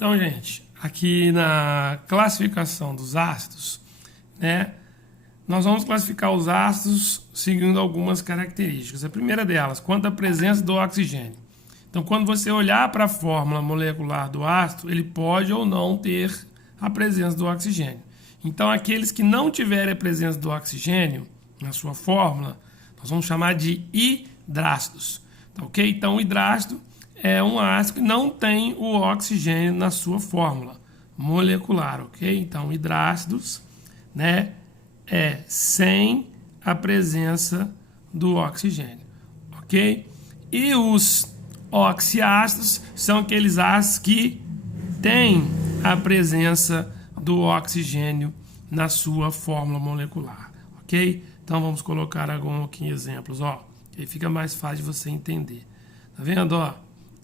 Então, gente, aqui na classificação dos ácidos, né, nós vamos classificar os ácidos seguindo algumas características. A primeira delas, quanto à presença do oxigênio. Então, quando você olhar para a fórmula molecular do ácido, ele pode ou não ter a presença do oxigênio. Então, aqueles que não tiverem a presença do oxigênio na sua fórmula, nós vamos chamar de hidrácidos. Tá, ok? Então, o hidrácido é um ácido que não tem o oxigênio na sua fórmula molecular, ok? Então, hidrácidos, né, é sem a presença do oxigênio, ok? E os oxiácidos são aqueles ácidos que têm a presença do oxigênio na sua fórmula molecular, ok? Então, vamos colocar alguns aqui exemplos, ó, que aí fica mais fácil de você entender. Tá vendo, ó?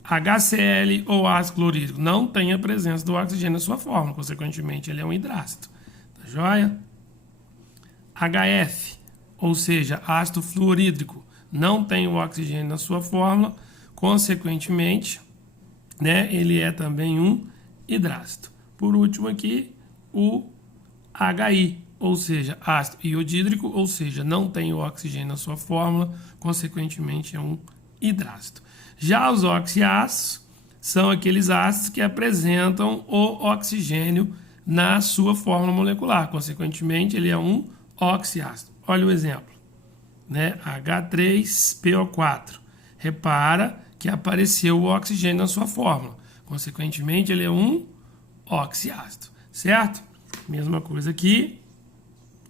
HCl ou ácido clorídrico não tem a presença do oxigênio na sua fórmula, consequentemente ele é um hidrácido, tá joia? HF, ou seja, ácido fluorídrico, não tem o oxigênio na sua fórmula, consequentemente, né, ele é também um hidrácido. Por último aqui, o HI, ou seja, ácido iodídrico, ou seja, não tem o oxigênio na sua fórmula, consequentemente é um hidrácido. Já os oxiácidos são aqueles ácidos que apresentam o oxigênio na sua fórmula molecular. Consequentemente, ele é um oxiácido. Olha o exemplo, né? H3PO4. Repara que apareceu o oxigênio na sua fórmula. Consequentemente, ele é um oxiácido, certo? Mesma coisa aqui,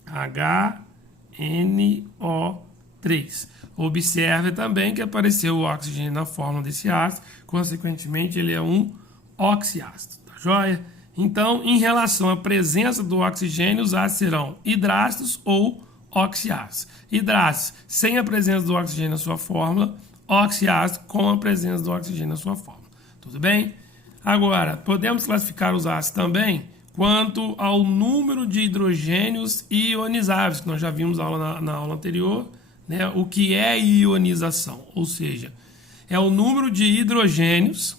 HNO3. Observe também que apareceu o oxigênio na fórmula desse ácido, consequentemente ele é um oxiácido, tá joia? Então, em relação à presença do oxigênio, os ácidos serão hidrácidos ou oxiácidos. Hidrácidos sem a presença do oxigênio na sua fórmula, oxiácidos com a presença do oxigênio na sua fórmula, tudo bem? Agora, podemos classificar os ácidos também quanto ao número de hidrogênios ionizáveis, que nós já vimos na aula anterior, né? O que é ionização? Ou seja, é o número de hidrogênios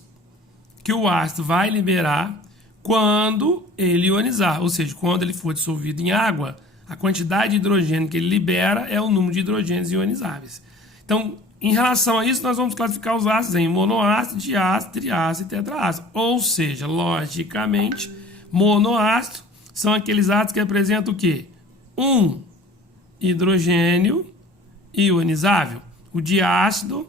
que o ácido vai liberar quando ele ionizar. Ou seja, quando ele for dissolvido em água, a quantidade de hidrogênio que ele libera é o número de hidrogênios ionizáveis. Então, em relação a isso, nós vamos classificar os ácidos em monoácido, diácido, triácido e tetraácido. Ou seja, logicamente, monoácido são aqueles ácidos que apresentam o quê? Um hidrogênio ionizável. O diácido,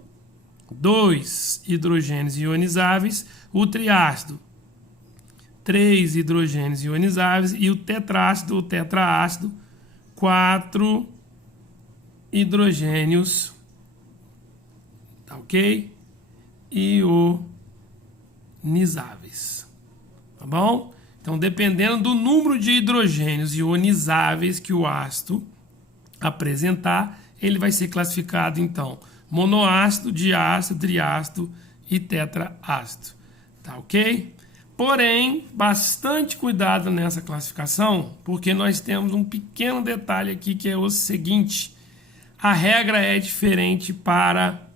2 hidrogênios ionizáveis. O triácido, 3 hidrogênios ionizáveis. E o tetrácido, o tetraácido, 4 hidrogênios, tá ok? Ionizáveis, tá bom? Então, dependendo do número de hidrogênios ionizáveis que o ácido apresentar, ele vai ser classificado, então, monoácido, diácido, triácido e tetraácido. Tá ok? Porém, bastante cuidado nessa classificação, porque nós temos um pequeno detalhe aqui que é o seguinte: a regra é diferente para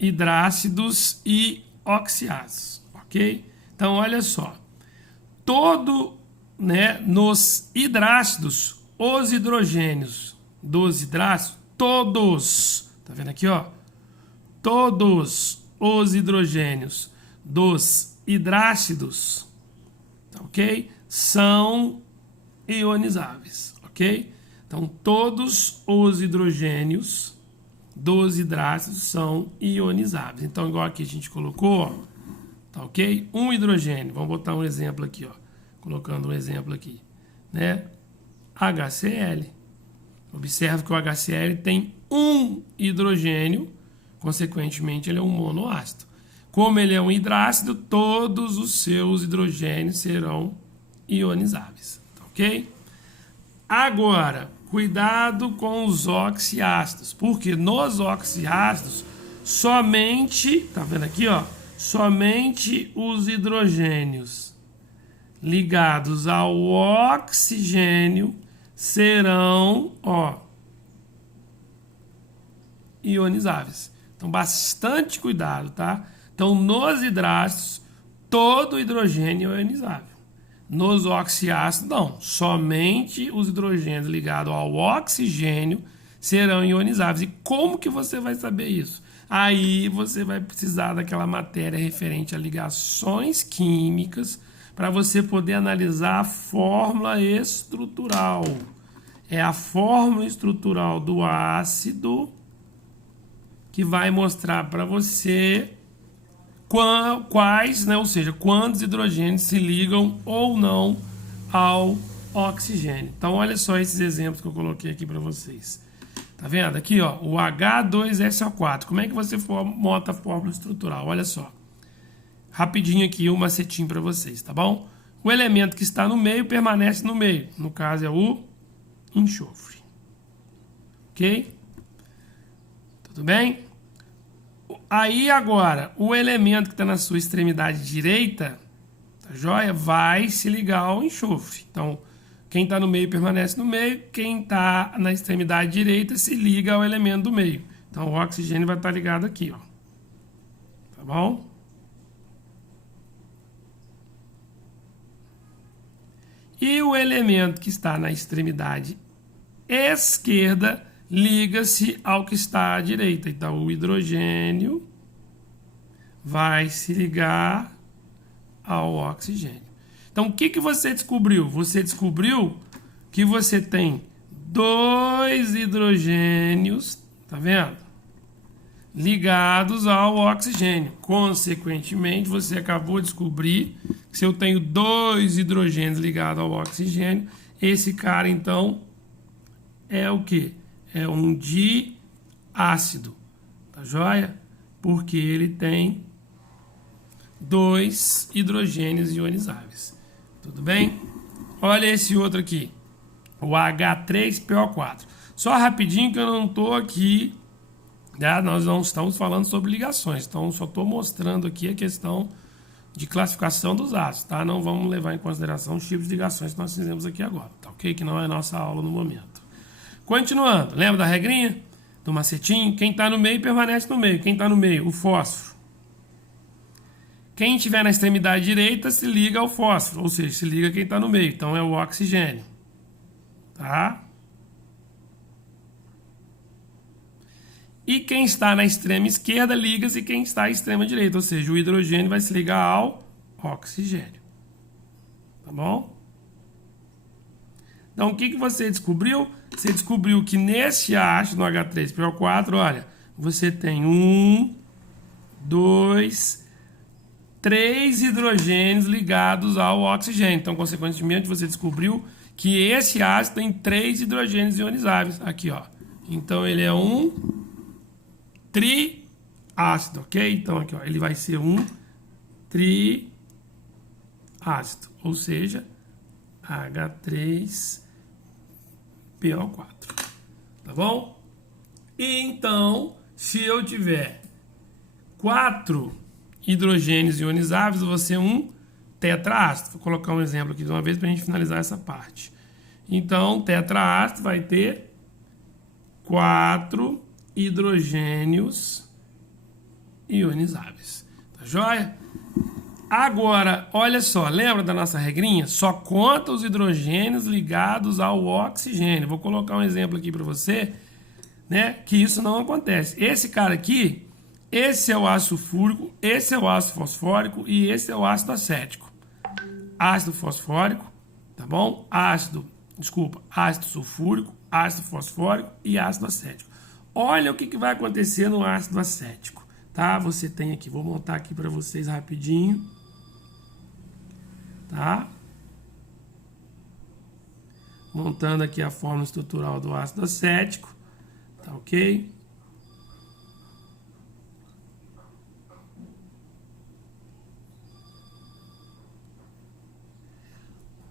hidrácidos e oxiácidos, ok? Então, olha só. Nos hidrácidos, os hidrogênios dos hidrácidos, todos, tá vendo aqui, ó? Todos os hidrogênios dos hidrácidos, ok? São ionizáveis, ok? Então, todos os hidrogênios dos hidrácidos são ionizáveis. Então, igual aqui a gente colocou, ó, tá ok? Um hidrogênio, vamos botar um exemplo aqui, ó. Colocando um exemplo aqui, né? HCl. Observe que o HCl tem um hidrogênio, consequentemente ele é um monoácido. Como ele é um hidrácido, todos os seus hidrogênios serão ionizáveis, tá ok? Agora, cuidado com os oxiácidos, porque nos oxiácidos, somente, tá vendo aqui, ó? Somente os hidrogênios ligados ao oxigênio serão, ó, ionizáveis. Então, bastante cuidado, tá? Então, nos hidrácidos, todo hidrogênio é ionizável. Nos oxiácidos, não. Somente os hidrogênios ligados ao oxigênio serão ionizáveis. E como que você vai saber isso? Aí você vai precisar daquela matéria referente a ligações químicas para você poder analisar a fórmula estrutural. É a fórmula estrutural do ácido que vai mostrar para você quais, né, ou seja, quantos hidrogênios se ligam ou não ao oxigênio. Então, olha só esses exemplos que eu coloquei aqui para vocês. Tá vendo? Aqui, ó, o H2SO4. Como é que você monta a fórmula estrutural? Olha só. Rapidinho aqui, um macetinho para vocês, tá bom? O elemento que está no meio permanece no meio. No caso, é o enxofre. Ok? Tudo bem? Aí agora, o elemento que está na sua extremidade direita, tá joia? Vai se ligar ao enxofre. Então, quem está no meio permanece no meio, quem está na extremidade direita se liga ao elemento do meio. Então, o oxigênio vai estar ligado aqui, ó. Tá bom? E o elemento que está na extremidade esquerda liga-se ao que está à direita. Então, o hidrogênio vai se ligar ao oxigênio. Então, o que você descobriu? Você descobriu que você tem 2 hidrogênios, tá vendo? Ligados ao oxigênio. Consequentemente, você acabou de descobrir que se eu tenho 2 hidrogênios ligados ao oxigênio, esse cara, então, é o quê? É um diácido, tá joia? Porque ele tem 2 hidrogênios ionizáveis. Tudo bem? Olha esse outro aqui, o H3PO4. Só rapidinho que eu não estou aqui, né? Nós não estamos falando sobre ligações, então só estou mostrando aqui a questão de classificação dos ácidos, tá? Não vamos levar em consideração os tipos de ligações que nós fizemos aqui agora, tá ok? Que não é nossa aula no momento. Continuando, lembra da regrinha? Do macetinho? Quem está no meio permanece no meio. Quem está no meio? O fósforo. Quem estiver na extremidade direita se liga ao fósforo, ou seja, se liga quem está no meio. Então é o oxigênio. Tá? E quem está na extrema esquerda liga-se quem está à extrema direita, ou seja, o hidrogênio vai se ligar ao oxigênio. Tá bom? Então o que você descobriu? Você descobriu que nesse ácido, no H3PO4, olha, você tem 1, 2, 3 hidrogênios ligados ao oxigênio. Então, consequentemente, você descobriu que esse ácido tem 3 hidrogênios ionizáveis. Aqui, ó. Então, ele é um triácido, ok? Então, aqui, ó, ele vai ser um triácido, ou seja, H3PO4. Tá bom? E então, se eu tiver 4 hidrogênios ionizáveis, eu vou ser um tetraácido. Vou colocar um exemplo aqui de uma vez para a gente finalizar essa parte. Então, tetraácido vai ter 4 hidrogênios ionizáveis. Tá joia? Agora, olha só, lembra da nossa regrinha? Só conta os hidrogênios ligados ao oxigênio. Vou colocar um exemplo aqui para você, né, que isso não acontece. Esse cara aqui, esse é o ácido sulfúrico, esse é o ácido fosfórico e esse é o ácido acético. Ácido fosfórico, tá bom? Ácido sulfúrico, ácido fosfórico e ácido acético. Olha o que vai acontecer no ácido acético, tá? Você tem aqui, vou montar aqui para vocês rapidinho. Tá? Montando aqui a fórmula estrutural do ácido acético. Tá ok?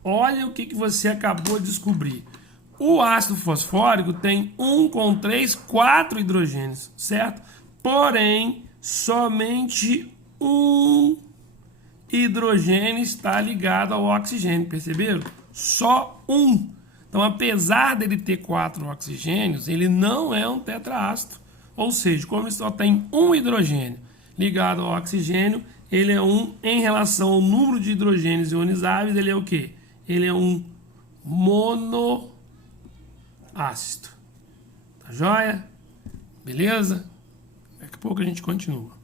Olha o que você acabou de descobrir. O ácido fosfórico tem 1 com 3, 4 hidrogênios, certo? Porém, somente um hidrogênio está ligado ao oxigênio, perceberam? Só um. Então, apesar dele ter 4 oxigênios, ele não é um tetraácido. Ou seja, como ele só tem um hidrogênio ligado ao oxigênio, ele é em relação ao número de hidrogênios ionizáveis, ele é o quê? Ele é um monoácido. Tá joia? Beleza? Daqui a pouco a gente continua.